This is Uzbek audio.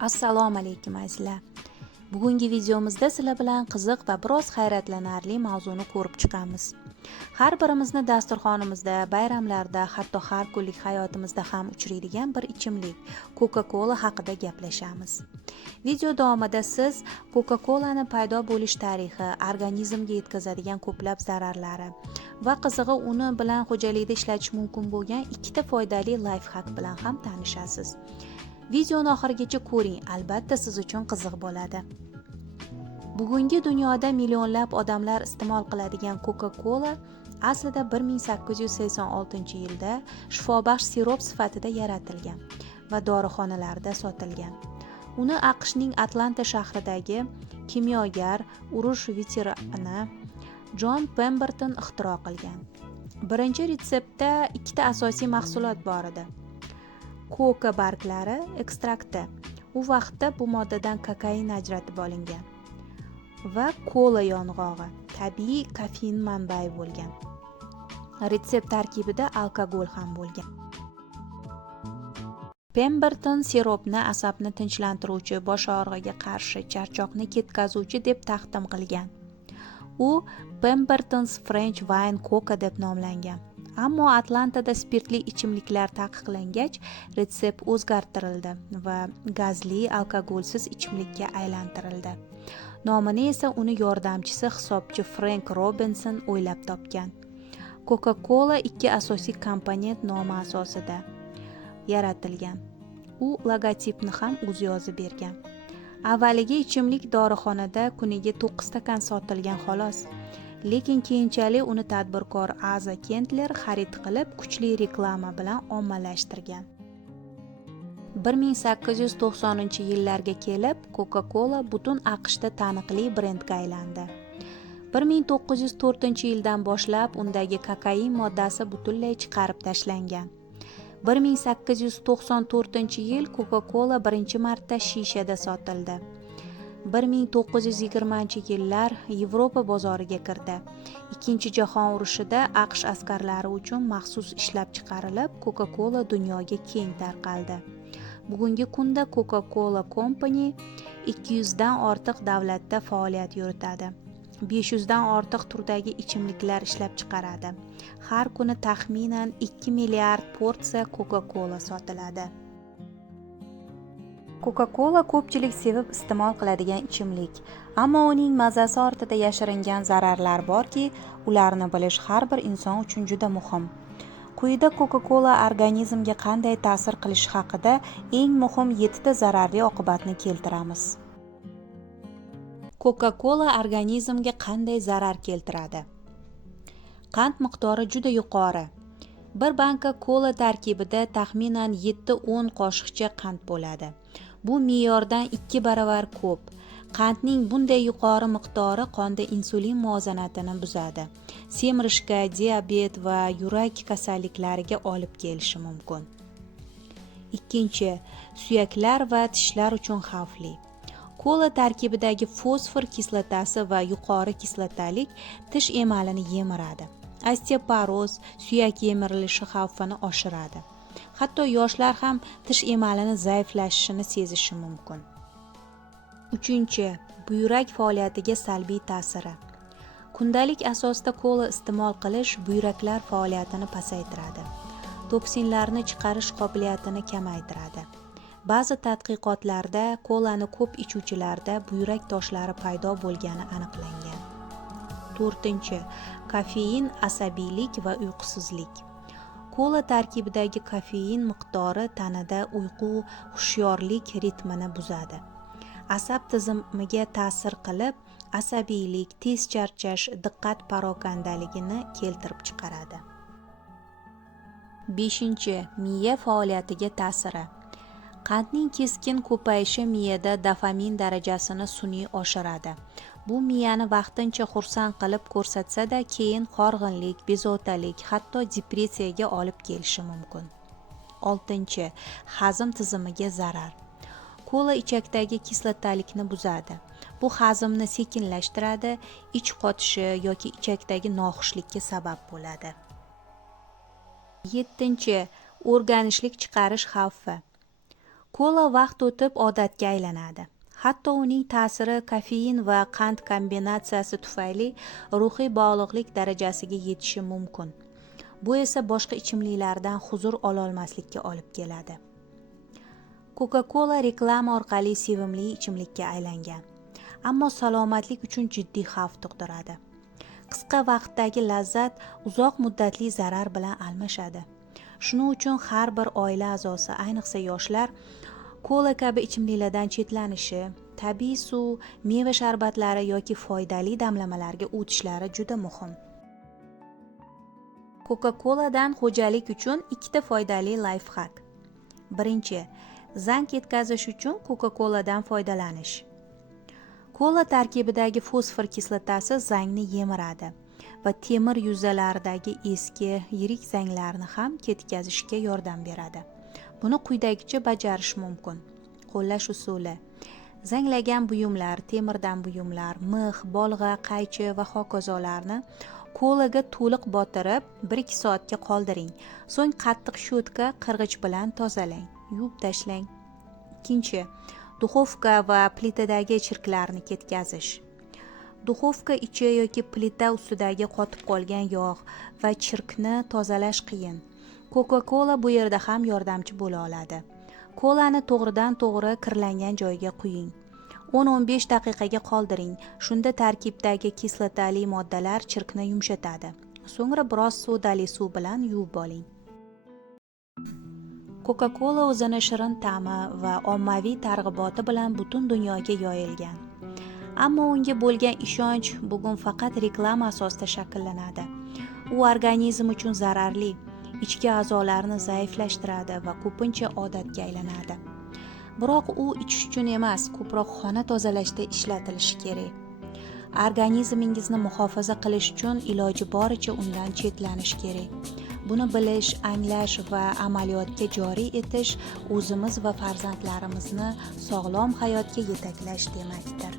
Assalomu alaykum azizlar. Bugungi videomizda sizlar bilan qiziq va biroz hayratlanarli mavzuni ko'rib chiqamiz. Har birimizni dasturxonimizda, bayramlarda, hatto har kunlik hayotimizda ham uchraydigan bir ichimlik Coca-Cola haqida gaplashamiz. Video davomida siz Coca-Cola'ning paydo bo'lish tarixi, organizmga yetkazadigan ko'plab zararlari va qizig'i uni bilan xo'jalikda ishlatish mumkin bo'lgan ikkita foydali layfhack bilan ham tanishasiz. Videoni oxirigacha ko'ring, albatta siz uchun qiziq bo'ladi. Bugungi dunyoda millionlab odamlar iste'mol qiladigan Coca-Cola aslida 1886-yilda shifobaxsh sirop sifatida yaratilgan va dorixonalarda sotilgan. Uni AQShning Atlanta shahridagi kimyogar, urush veterani John Pemberton ixtiro qilgan. Birinchi retseptda ikkita asosiy mahsulot bor edi. Coca barglari ekstrakti. U vaqtda bu moddadan kokain ajratib olingan va kola yong'og'i tabiiy kofein manbai bo'lgan. Retsept tarkibida alkogol ham bo'lgan. Pemberton sirupni asabni tinchlantiruvchi, bosh og'rig'iga qarshi, charchoqni ketkazuvchi deb taqdim qilgan. U Pemberton's French Wine Coca deb nomlangan. Ammo Atlantada spirtli ichimliklar taqiqlangach, retsept o'zgartirildi va gazli alkogolsiz ichimlikka aylantirildi. Nomini esa uni yordamchisi hisobchi Frank Robinson o'ylab topgan. Coca-Cola ikki asosiy komponent nomi asosida yaratilgan. U logotipni ham o'zi yozib bergan. Avvaliga ichimlik dorixonada kuniga 9 stakan sotilgan xolos. Lekin keyinchalik uni tadbirkor Aza Kentler xarid qilib, kuchli reklama bilan ommalashtirgan. 1890-yillarga kelib, Coca-Cola butun AQShda taniqli brendga aylandi. 1904-yildan boshlab undagi kokain moddasi butunlay chiqarib tashlangan. 1894-yil Coca-Cola birinchi marta shishada sotildi. 1920-yillar Yevropa bozoriga kirdi. Ikkinchi jahon urushida AQSh askarlari uchun maxsus ishlab chiqarilib, Coca-Cola dunyoga keng tarqaldi. Bugungi kunda Coca-Cola Company 200 dan ortiq davlatda faoliyat yuritadi. 500 dan ortiq turdagi ichimliklar ishlab chiqaradi. Har kuni taxminan 2 milliard porsiya Coca-Cola sotiladi. Coca-Cola ko'pchilik sevib iste'mol qiladigan ichimlik, ammo uning mazasi ortida yashiringan zararlar borki, ularni bilish har bir inson uchun juda muhim. Quyida Coca-Cola organizmga qanday ta'sir qilishi haqida eng muhim 7 ta zararli oqibatni keltiramiz. Coca-Cola organizmga qanday zarar keltiradi? Qand miqdori juda yuqori. Bir banka kola tarkibida taxminan 7-10 qoshiqcha qand bo'ladi. Bu me'yordan 2 baravar ko'p. Qandning bunday yuqori miqdori qonda insulin muvozanatini buzadi. Semirishga, diabet va yurak kasalliklariga olib kelishi mumkin. Ikkinchi, suyaklar va tishlar uchun xavfli. Kola tarkibidagi fosfor kislotasi va yuqori kislotalik tish emalini yemiradi. Osteoporoz, suyak yemirilishi xavfini oshiradi. Hatto yoshlar ham tish emalini zaiflashishini sezishi mumkin. Uchinchi, buyrak faoliyatiga salbiy ta'siri. Kundalik asosda kola iste'mol qilish buyraklar faoliyatini pasaytiradi. Toksinlarni chiqarish qobiliyatini kamaytiradi. Ba'zi tadqiqotlarda kolani ko'p ichuvchilarda buyrak toshlari paydo bo'lgani aniqlangan. To'rtinchi, kofein, asabiylik va uyqusizlik. Kola tarkibidagi kofein miqdori tanada uyqu, hushyorlik ritmini buzadi. Asab tizimiga ta'sir qilib, asabiylik, tez charchash, diqqat parokandaligini keltirib chiqaradi. Beshinchi, miya faoliyatiga ta'siri. Qandning keskin ko'payishi miyada dopamin darajasini sun'iy oshiradi. Bu miyani vaqtincha xursand qilib ko'rsatsa-da, keyin horg'inlik, bezovtalik, hatto depressiyaga olib kelishi mumkin. Oltinchi, hazm tizimiga zarar. Kola ichakdagi kislotalikni buzadi. Bu hazmni sekinlashtiradi, ich qotishi yoki ichakdagi noxushlikka sabab bo'ladi. Yettinchi, o'rganishlik chiqarish xavfi. Kola vaqt o'tib odatga aylanadi. Hatto uning ta'siri kofein va qand kombinatsiyasi tufayli ruhiy bog'liqlik darajasiga yetishi mumkin. Bu esa boshqa ichimliklardan huzur ololmaslikka olib keladi. Coca-Cola reklama orqali sevimli ichimlikka aylangan, ammo salomatlik uchun jiddiy xavf tug'diradi. Qisqa vaqtdagi lazzat uzoq muddatli zarar bilan almashadi. Shuning uchun har bir oila a'zosi, ayniqsa yoshlar, kola kabi ichimliklardan chetlanishi, tabiiy suv, meva sharbatlari yoki foydali damlamalarga o'tishlari juda muhim. Coca-Coladan xo'jalik uchun ikkita foydali layfhak. Birinchi, zang ketkazish uchun Coca-Coladan foydalanish. Kola tarkibidagi fosfor kislotasi zangni yemiradi va temir yuzalaridagi eski, yirik zanglarni ham ketkazishga yordam beradi. Buni quyidagicha bajarish mumkin. Qo'llash usuli. Zanglagan buyumlar, temirdan buyumlar, mix, bolg'a, qaychi va hokazolarni kolaga to'liq botirib 1-2 soatga qoldiring. So'ng qattiq shotka qirg'ich bilan tozalang, yuvib tashlang. Ikkinchi, duxovka va plitadagi chirklarni ketkazish. Duxovka ichi yoki plita ustidagi qotib qolgan yog' va chirkni tozalash qiyin. Coca-Cola bu yerda ham yordamchi bo'la oladi. Kolani to'g'ridan to'g'ri kirlangan joyga quying. 10-15 daqiqaga qoldiring. Shunda tarkibdagi kislotali moddalar chirkni yumshatadi. So'ngra biroz sodali suv bilan yuvib oling. Coca-Cola o'zini shirin ta'mi va ommaviy targ'iboti bilan butun dunyoga yoyilgan. Ammo unga bo'lgan ishonch bugun faqat reklama asosida shakllanadi. U organizm uchun zararli, ichki a'zolarni zaiflashtiradi va ko'pincha odatga aylanadi. Biroq u ichish uchun emas, ko'proq xona tozalashda ishlatilishi kerak. Organizmingizni muhofaza qilish uchun iloji boricha undan chetlanish kerak. Buni bilish, anglash va amaliyotga joriy etish o'zimiz va farzandlarimizni sog'lom hayotga yetaklash demakdir.